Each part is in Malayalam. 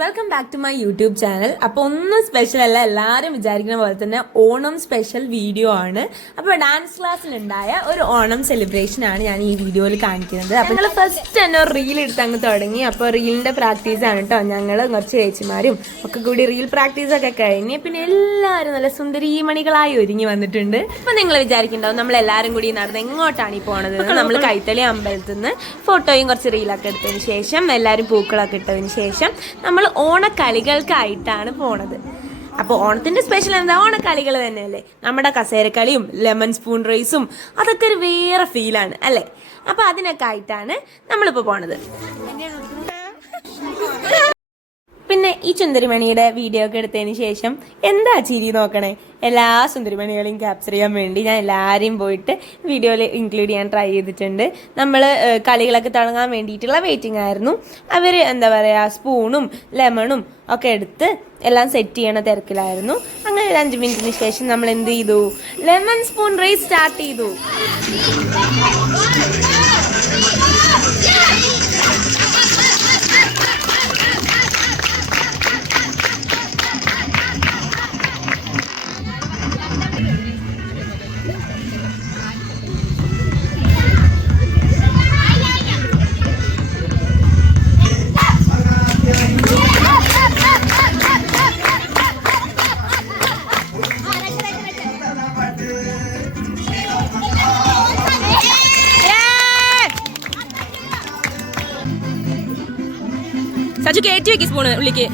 Welcome back to my YouTube channel. അപ്പോൾ ഒന്നും സ്പെഷ്യൽ അല്ല, എല്ലാവരും വിചാരിക്കുന്ന പോലെ തന്നെ ഓണം സ്പെഷ്യൽ വീഡിയോ ആണ്. അപ്പോൾ ഡാൻസ് ക്ലാസ്സിലുണ്ടായ ഒരു ഓണം സെലിബ്രേഷൻ ആണ് ഞാൻ ഈ വീഡിയോയിൽ കാണിക്കുന്നത്. അപ്പോൾ ഞങ്ങൾ ഫസ്റ്റ് തന്നെ ഒരു റീൽ എടുത്ത് അങ്ങ് തുടങ്ങി. അപ്പോൾ റീലിന്റെ പ്രാക്ടീസ് ആണ് കേട്ടോ. ഞങ്ങൾ കുറച്ച് ചേച്ചിമാരും ഒക്കെ കൂടി റീൽ പ്രാക്ടീസ് ഒക്കെ കഴിഞ്ഞ് പിന്നെ എല്ലാവരും നല്ല സുന്ദരീമണികളായി ഒരുങ്ങി വന്നിട്ടുണ്ട്. അപ്പൊ നിങ്ങൾ വിചാരിക്കുന്നുണ്ടാവും നമ്മൾ എല്ലാവരും കൂടി നടന്ന് എങ്ങോട്ടാണ് ഈ പോണത്. നമ്മൾ കൈത്തളി അമ്പലത്തിൽ നിന്ന് ഫോട്ടോയും കുറച്ച് റീലൊക്കെ എടുത്തതിന് ശേഷം എല്ലാവരും പൂക്കളൊക്കെ ഇട്ടതിന് ശേഷം നമ്മൾ ഓണക്കളികൾക്കായിട്ടാണ് പോണത്. അപ്പോൾ ഓണത്തിന്റെ സ്പെഷ്യൽ എന്താ? ഓണക്കളികൾ തന്നെയല്ലേ. നമ്മുടെ കസേരക്കളിയും ലെമൺ സ്പൂൺ റേസും അതൊക്കെ ഒരു വേറെ ഫീലാണ് അല്ലേ. അപ്പൊ അതിനൊക്കെ ആയിട്ടാണ് നമ്മളിപ്പോ പോണത്. പിന്നെ ഈ സുന്ദരിമണിയുടെ വീഡിയോ ഒക്കെ എടുത്തതിന് ശേഷം എന്താ ചിരി നോക്കണേ. എല്ലാ സുന്ദരിമണികളെയും ക്യാപ്ചർ ചെയ്യാൻ വേണ്ടി ഞാൻ എല്ലാവരെയും പോയിട്ട് വീഡിയോയിൽ ഇൻക്ലൂഡ് ചെയ്യാൻ ട്രൈ ചെയ്തിട്ടുണ്ട്. നമ്മൾ കളികളൊക്കെ തുടങ്ങാൻ വേണ്ടിയിട്ടുള്ള വെയിറ്റിംഗ് ആയിരുന്നു. അവർ എന്താ പറയുക, സ്പൂണും ലെമണും ഒക്കെ എടുത്ത് എല്ലാം സെറ്റ് ചെയ്യണ തിരക്കിലായിരുന്നു. അങ്ങനെ 5 മിനിറ്റിന് ശേഷം നമ്മൾ എന്ത് ചെയ്തു? ലെമൺ സ്പൂൺ റേസ് സ്റ്റാർട്ട് ചെയ്തു. സജു കയറ്റി വെക്കി സ്പൂണ് ഉള്ളിക്ക്.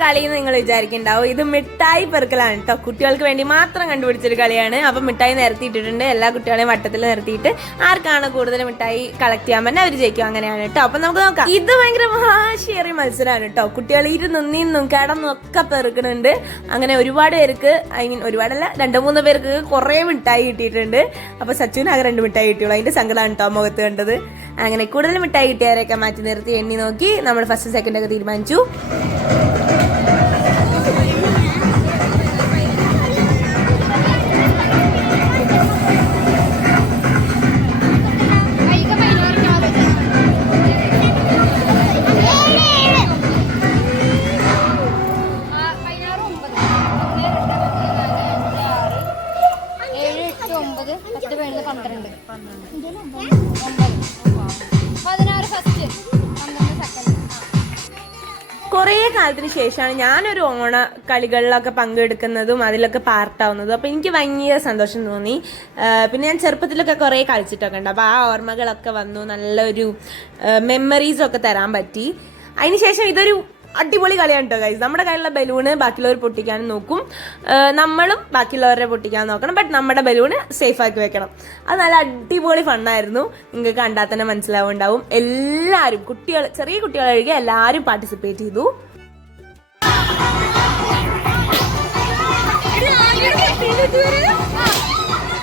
കളി നിങ്ങൾ വിചാരിക്കുന്നുണ്ടാവും, ഇത് മിഠായി പെറുക്കലാണ് കേട്ടോ. കുട്ടികൾക്ക് വേണ്ടി മാത്രം കണ്ടുപിടിച്ചൊരു കളിയാണ്. അപ്പൊ മിഠായി നിരത്തിയിട്ടിട്ടുണ്ട്. എല്ലാ കുട്ടികളെയും വട്ടത്തിൽ നിർത്തിയിട്ട് ആർക്കാണ് കൂടുതൽ മിഠായി കളക്ട് ചെയ്യാൻ പറ്റുന്നത് അവർ ജയിക്കും. അങ്ങനെയാണ് കേട്ടോ. അപ്പൊ നമുക്ക് നോക്കാം. ഇത് ഭയങ്കര വാശിയേറിയ മത്സരമാണ് കേട്ടോ. കുട്ടികൾ ഇരുന്നും കിടന്നും ഒക്കെ പെറുക്കുന്നുണ്ട്. അങ്ങനെ ഒരുപാട് പേർക്ക്, ഒരുപാടല്ല, 2-3 പേർക്ക് കുറെ മിഠായി കിട്ടിയിട്ടുണ്ട്. അപ്പൊ സച്ചുവിനാകെ 2 മിഠായി കിട്ടിയുള്ളൂ. അതിന്റെ സങ്കടമാണ് കേട്ടോ മുഖത്ത് കണ്ടത്. അങ്ങനെ കൂടുതൽ മിഠായി കിട്ടിയവരെയൊക്കെ മാറ്റി നിർത്തി എണ്ണി നോക്കി നമ്മൾ ഫസ്റ്റ് സെക്കൻഡ് ഒക്കെ തീരുമാനിച്ചു. കുറേ കാലത്തിന് ശേഷമാണ് ഞാനൊരു ഓണ കളികളിലൊക്കെ പങ്കെടുക്കുന്നതും അതിലൊക്കെ പാർട്ടാവുന്നതും. അപ്പോൾ എനിക്ക് ഭയങ്കര സന്തോഷം തോന്നി. പിന്നെ ഞാൻ ചെറുപ്പത്തിലൊക്കെ കുറേ കളിച്ചിട്ടൊക്കെ ഉണ്ട്. അപ്പോൾ ആ ഓർമ്മകളൊക്കെ വന്നു. നല്ലൊരു മെമ്മറീസൊക്കെ തരാൻ പറ്റി. അതിനുശേഷം ഇതൊരു അടിപൊളി കളിയാണ് കേട്ടോ ഗൈസ്. നമ്മുടെ കയ്യിലുള്ള ബലൂണ് ബാക്കിയുള്ളവർ പൊട്ടിക്കാനും നോക്കും, നമ്മളും ബാക്കിയുള്ളവരെ പൊട്ടിക്കാൻ നോക്കണം. ബട്ട് നമ്മുടെ ബലൂണ് സേഫ് ആക്കി വെക്കണം. അത് നല്ല അടിപൊളി ഫണ്ണായിരുന്നു. നിങ്ങൾക്ക് കണ്ടാൽ തന്നെ മനസ്സിലാവുണ്ടാവും. എല്ലാവരും, കുട്ടികൾ, ചെറിയ കുട്ടികളൊഴികെ എല്ലാവരും പാർട്ടിസിപ്പേറ്റ് ചെയ്തു.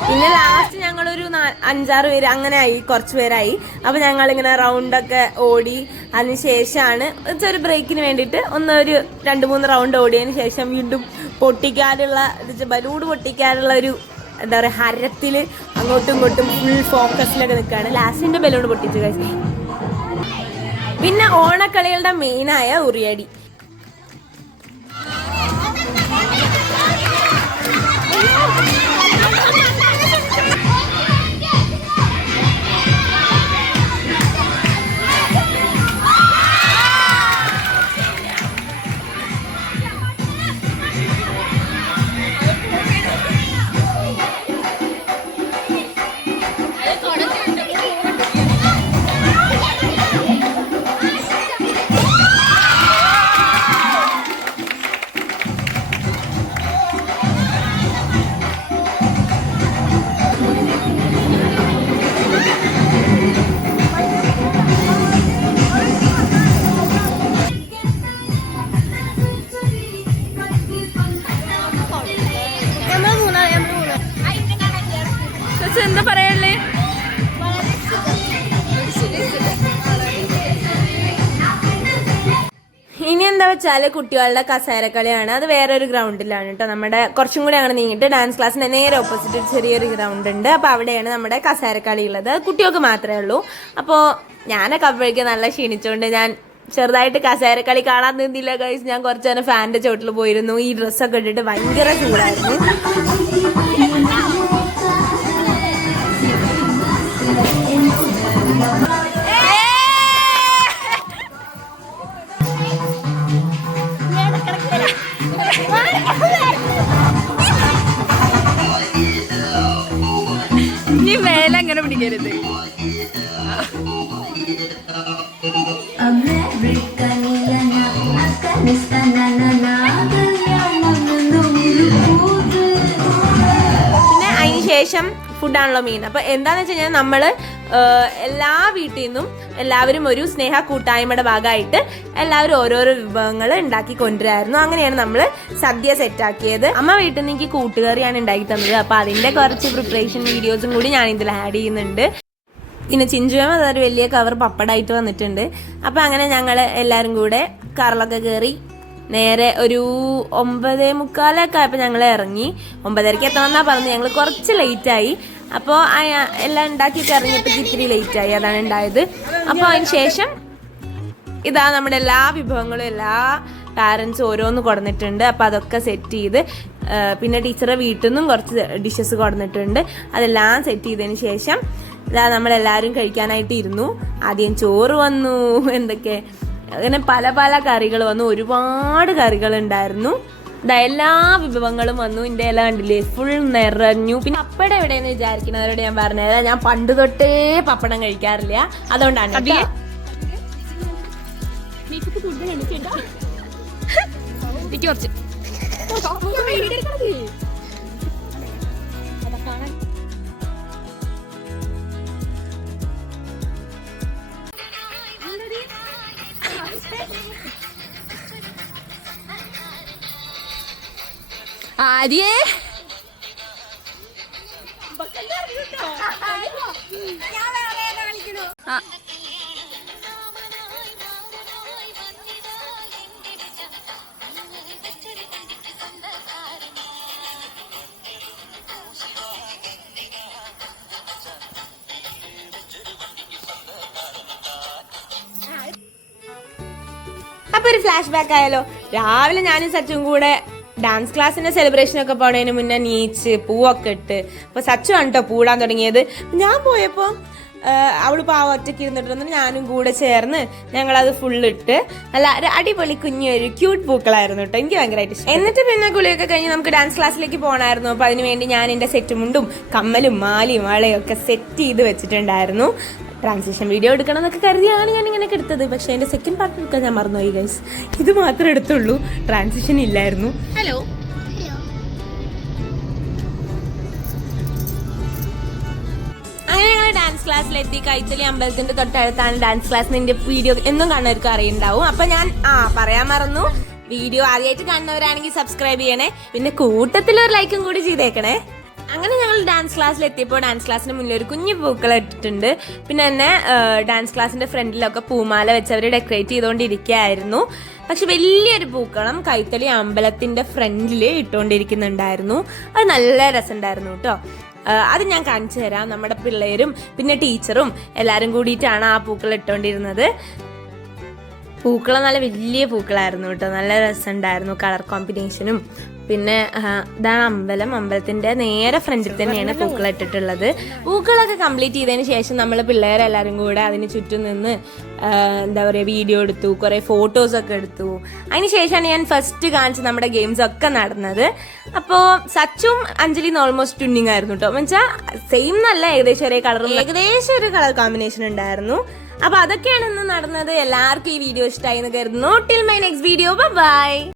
പിന്നെ ലാസ്റ്റ് ഞങ്ങളൊരു 5-6 പേര് അങ്ങനെ ആയി, കുറച്ച് പേരായി. അപ്പൊ ഞങ്ങളിങ്ങനെ റൗണ്ടൊക്കെ ഓടി. അതിനുശേഷമാണ് ഒരു ബ്രേക്കിന് വേണ്ടിയിട്ട് ഒരു 2-3 റൗണ്ട് ഓടിയതിന് ശേഷം വീണ്ടും പൊട്ടിക്കാനുള്ള ബലൂൺ പൊട്ടിക്കാനുള്ള ഒരു എന്താ പറയുക ഹരത്തില് അങ്ങോട്ടും ഇങ്ങോട്ടും ഫുൾ ഫോക്കസിലൊക്കെ നിൽക്കുകയാണ്. ലാസ്റ്റിന്റെ ബലൂൺ പൊട്ടിച്ചു കഴിച്ചു. പിന്നെ ഓണക്കളികളുടെ മെയിനായ ഉറിയടി. എന്താ പറയല്ലേ? ഇനി എന്താ വെച്ചാല് കുട്ടികളുടെ കസേരക്കളിയാണ്. അത് വേറൊരു ഗ്രൗണ്ടിലാണ് കേട്ടോ. നമ്മുടെ കുറച്ചും കൂടി അങ്ങനെ നീങ്ങിട്ട് ഡാൻസ് ക്ലാസ്സിന്റെ നേരെ ഓപ്പോസിറ്റ് ചെറിയൊരു ഗ്രൗണ്ട് ഉണ്ട്. അപ്പൊ അവിടെയാണ് നമ്മുടെ കസേരക്കളി ഉള്ളത്. കുട്ടികൾക്ക് മാത്രമേ ഉള്ളൂ. അപ്പോൾ ഞാനൊക്കെ അപ്പോഴേക്കും നല്ല ക്ഷീണിച്ചുകൊണ്ട് ഞാൻ ചെറുതായിട്ട് കസേരക്കളി കാണാൻ നിന്നില്ല ഗൈസ്. ഞാൻ കുറച്ച് നേരം ഫാനിന്റെ ചോട്ടിൽ പോയിരുന്നു. ഈ ഡ്രസ്സൊക്കെ ഇട്ടിട്ട് ഭയങ്കര ചൂടായിരുന്നു. ഇനി വേല അങ്ങനെ പിടിക്കരുത്. പിന്നെ അതിനുശേഷം ഫുഡാണല്ലോ മെയിൻ. അപ്പൊ എന്താന്ന് വെച്ച് കഴിഞ്ഞാൽ നമ്മള് എല്ലാ വീട്ടിൽ നിന്നും എല്ലാവരും ഒരു സ്നേഹ കൂട്ടായ്മയുടെ ഭാഗമായിട്ട് എല്ലാവരും ഓരോരോ വിഭവങ്ങൾ ഉണ്ടാക്കി കൊണ്ടുവരായിരുന്നു. അങ്ങനെയാണ് നമ്മൾ സദ്യ സെറ്റാക്കിയത്. അമ്മ വീട്ടിൽ നിന്ന് എനിക്ക് കൂട്ടുകറിയാണ് ഉണ്ടാക്കി തന്നത്. അപ്പൊ അതിന്റെ കുറച്ച് പ്രിപ്പറേഷൻ വീഡിയോസും കൂടി ഞാൻ ഇതിൽ ആഡ് ചെയ്യുന്നുണ്ട്. പിന്നെ ചിഞ്ചുവേം അതൊരു വലിയ കവർ പപ്പടായിട്ട് വന്നിട്ടുണ്ട്. അപ്പൊ അങ്ങനെ ഞങ്ങൾ എല്ലാവരും കൂടെ കാറിലൊക്കെ കയറി നേരെ ഒരു 9:45 ആയപ്പോൾ ഞങ്ങൾ ഇറങ്ങി. 9:30 എത്തണമെന്നാ പറഞ്ഞത്. ഞങ്ങൾ കുറച്ച് ലേറ്റായി. അപ്പോൾ എല്ലാം ഉണ്ടാക്കിയിട്ട് ഇറങ്ങിയപ്പോൾ ഇത്തിരി ലേറ്റായി. അതാണ് ഉണ്ടായത്. അപ്പോൾ അതിന് ശേഷം ഇതാ നമ്മുടെ എല്ലാ വിഭവങ്ങളും എല്ലാ പാരൻസും ഓരോന്ന് കൊടുന്നിട്ടുണ്ട്. അപ്പോൾ അതൊക്കെ സെറ്റ് ചെയ്ത് പിന്നെ ടീച്ചറെ വീട്ടിൽ നിന്നും കുറച്ച് ഡിഷസ് കൊടുന്നിട്ടുണ്ട്. അതെല്ലാം സെറ്റ് ചെയ്തതിന് ശേഷം ഇതാ നമ്മളെല്ലാവരും കഴിക്കാനായിട്ട് ഇരുന്നു. ആദ്യം ചോറ് വന്നു, എന്തൊക്കെ അങ്ങനെ പല പല കറികൾ വന്നു. ഒരുപാട് കറികൾ ഉണ്ടായിരുന്നു. എല്ലാ വിഭവങ്ങളും വന്നു. എൻ്റെ എല്ലാം കണ്ടില്ലേ ഫുൾ നിറഞ്ഞു. പിന്നെ പപ്പടം എവിടെയെന്ന് വിചാരിക്കുന്നവരോട് ഞാൻ പറഞ്ഞുതരാം. ഞാൻ പണ്ട് തൊട്ടേ പപ്പടം കഴിക്കാറില്ല. അതുകൊണ്ടാണ് കുറച്ച് ആര്യേ അപ്പൊ ഒരു ഫ്ലാഷ് ബാക്ക് ആയാലോ. രാവിലെ ഞാനും സച്ചും കൂടെ ഡാൻസ് ക്ലാസ്സിന്റെ സെലിബ്രേഷനൊക്കെ പോണതിന് മുന്നേ നീച്ച് പൂവൊക്കെ ഇട്ട്. അപ്പൊ സച്ചു ആണ് കേട്ടോ പൂടാൻ തുടങ്ങിയത്. ഞാൻ പോയപ്പോ അവള് പാവ ഒറ്റയ്ക്ക് ഇരുന്നിട്ട് ഞാനും കൂടെ ചേർന്ന് ഞങ്ങളത് ഫുള്ളിട്ട് നല്ല അടിപൊളി കുഞ്ഞൊരു ക്യൂട്ട് പൂക്കളായിരുന്നു കേട്ടോ. എനിക്ക് ഭയങ്കരമായിട്ട് ഇഷ്ടം. എന്നിട്ട് പിന്നെ കുളിയൊക്കെ കഴിഞ്ഞ് നമുക്ക് ഡാൻസ് ക്ലാസ്സിലേക്ക് പോകണമായിരുന്നു. അപ്പൊ അതിന് വേണ്ടി ഞാൻ എൻ്റെ സെറ്റ് മുണ്ടും കമ്മലും മാലയും വളയും ഒക്കെ സെറ്റ് ചെയ്ത് വെച്ചിട്ടുണ്ടായിരുന്നു. ട്രാൻസിഷൻ വീഡിയോ എടുക്കണം എന്നൊക്കെ കരുതിയാണ് ഞാൻ ഇങ്ങനെയൊക്കെ എടുത്തത്. പക്ഷെ എൻ്റെ സെക്കൻഡ് പാർട്ട് എടുക്കാൻ ഞാൻ മറന്നുപോയി ഗൈസ്. ഇത് മാത്രമേ എടുത്തുള്ളൂ, ട്രാൻസിഷൻ ഇല്ലായിരുന്നു. ഹലോ അങ്ങനെ ഞങ്ങൾ ഡാൻസ് ക്ലാസ്സിലെത്തി. കൈത്തലി അമ്പലത്തിന്റെ തൊട്ടടുത്താണ് ഡാൻസ് ക്ലാസ്സിന്റെ വീഡിയോ എന്നും കാണുന്നവർക്ക് അറിയുണ്ടാവും. അപ്പൊ ഞാൻ പറയാൻ മറന്നു, വീഡിയോ ആദ്യമായിട്ട് കാണുന്നവരാണെങ്കിൽ സബ്സ്ക്രൈബ് ചെയ്യണേ. പിന്നെ കൂട്ടത്തിലൊരു ലൈക്കും കൂടി ചെയ്തേക്കണേ. അങ്ങനെ ഞങ്ങൾ ഡാൻസ് ക്ലാസ്സിൽ എത്തിയപ്പോൾ ഡാൻസ് ക്ലാസ്സിന് മുന്നിൽ ഒരു കുഞ്ഞു പൂക്കൾ ഇട്ടിട്ടുണ്ട്. പിന്നെ തന്നെ ഡാൻസ് ക്ലാസ്സിന്റെ ഫ്രണ്ടിലൊക്കെ പൂമാല വെച്ച് അവർ ഡെക്കറേറ്റ് ചെയ്തുകൊണ്ടിരിക്കുകയായിരുന്നു. പക്ഷെ വലിയൊരു പൂക്കളം കൈത്തളി അമ്പലത്തിന്റെ ഫ്രണ്ടിൽ ഇട്ടുകൊണ്ടിരിക്കുന്നുണ്ടായിരുന്നു. അത് നല്ല രസമുണ്ടായിരുന്നു കേട്ടോ. അത് ഞാൻ കാണിച്ചു തരാം. നമ്മുടെ പിള്ളേരും പിന്നെ ടീച്ചറും എല്ലാവരും കൂടിയിട്ടാണ് ആ പൂക്കൾ ഇട്ടുകൊണ്ടിരുന്നത്. പൂക്കളം നല്ല വലിയ പൂക്കളായിരുന്നു കേട്ടോ. നല്ല രസമുണ്ടായിരുന്നു കളർ കോമ്പിനേഷനും. പിന്നെ ഇതാണ് അമ്പലത്തിന്റെ നേരെ ഫ്രണ്ടിൽ തന്നെയാണ് പൂക്കൾ ഇട്ടിട്ടുള്ളത്. പൂക്കളൊക്കെ കംപ്ലീറ്റ് ചെയ്തതിന് ശേഷം നമ്മൾ പിള്ളേരെല്ലാവരും കൂടെ അതിന് ചുറ്റും നിന്ന് എന്താ പറയുക വീഡിയോ എടുത്തു, കുറേ ഫോട്ടോസൊക്കെ എടുത്തു. അതിന് ശേഷമാണ് ഞാൻ ഫസ്റ്റ് കാണിച്ച് നമ്മുടെ ഗെയിംസ് ഒക്കെ നടന്നത്. അപ്പോൾ സച്ചും അഞ്ജലിയും ഓൾമോസ്റ്റ് ട്വിന്നിങ് ആയിരുന്നു കേട്ടോ. എന്നുവെച്ചാൽ സെയിം നല്ല ഏകദേശം ഒരു കളർ കോമ്പിനേഷൻ ഉണ്ടായിരുന്നു. അപ്പൊ അതൊക്കെയാണ് ഇന്ന് നടന്നത്. എല്ലാവർക്കും ഈ വീഡിയോ ഇഷ്ടമായി എന്ന് കരുതുന്നു. Till my next video, by.